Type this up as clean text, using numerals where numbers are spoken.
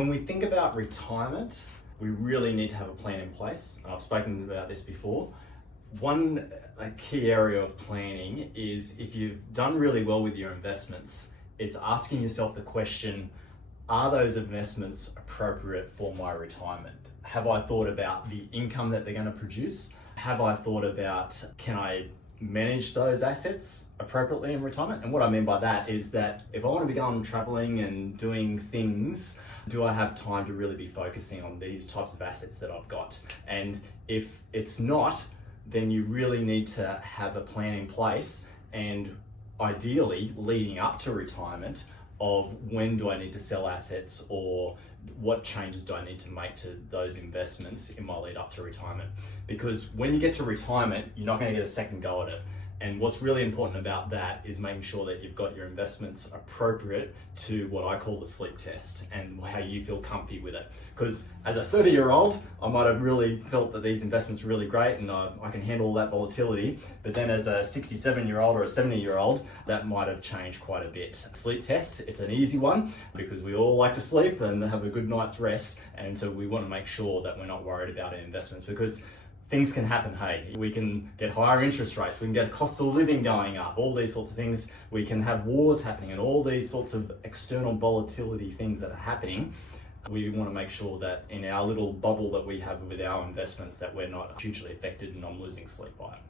When we think about retirement, we really need to have a plan in place. I've spoken about this before. One key area of planning is if you've done really well with your investments, it's asking yourself the question, are those investments appropriate for my retirement? Have I thought about the income that they're going to produce? Have I thought about, can I manage those assets appropriately in retirement? And what I mean by that is that if I want to be going traveling and doing things, do I have time to really be focusing on these types of assets that I've got? And if it's not, then you really need to have a plan in place, and ideally leading up to retirement of when do I need to sell assets, or what changes do I need to make to those investments in my lead up to retirement. Because when you get to retirement, you're not going to get a second go at it. And what's really important about that is making sure that you've got your investments appropriate to what I call the sleep test and how you feel comfy with it. Because as a 30-year-old, I might have really felt that these investments are really great and I can handle all that volatility. But then as a 67-year-old or a 70-year-old, that might have changed quite a bit. Sleep test, it's an easy one because we all like to sleep and have a good night's rest. And so we want to make sure that we're not worried about our investments, because things can happen, hey. We can get higher interest rates, we can get cost of living going up, all these sorts of things. We can have wars happening and all these sorts of external volatility things that are happening. We want to make sure that in our little bubble that we have with our investments that we're not hugely affected and I'm losing sleep by it.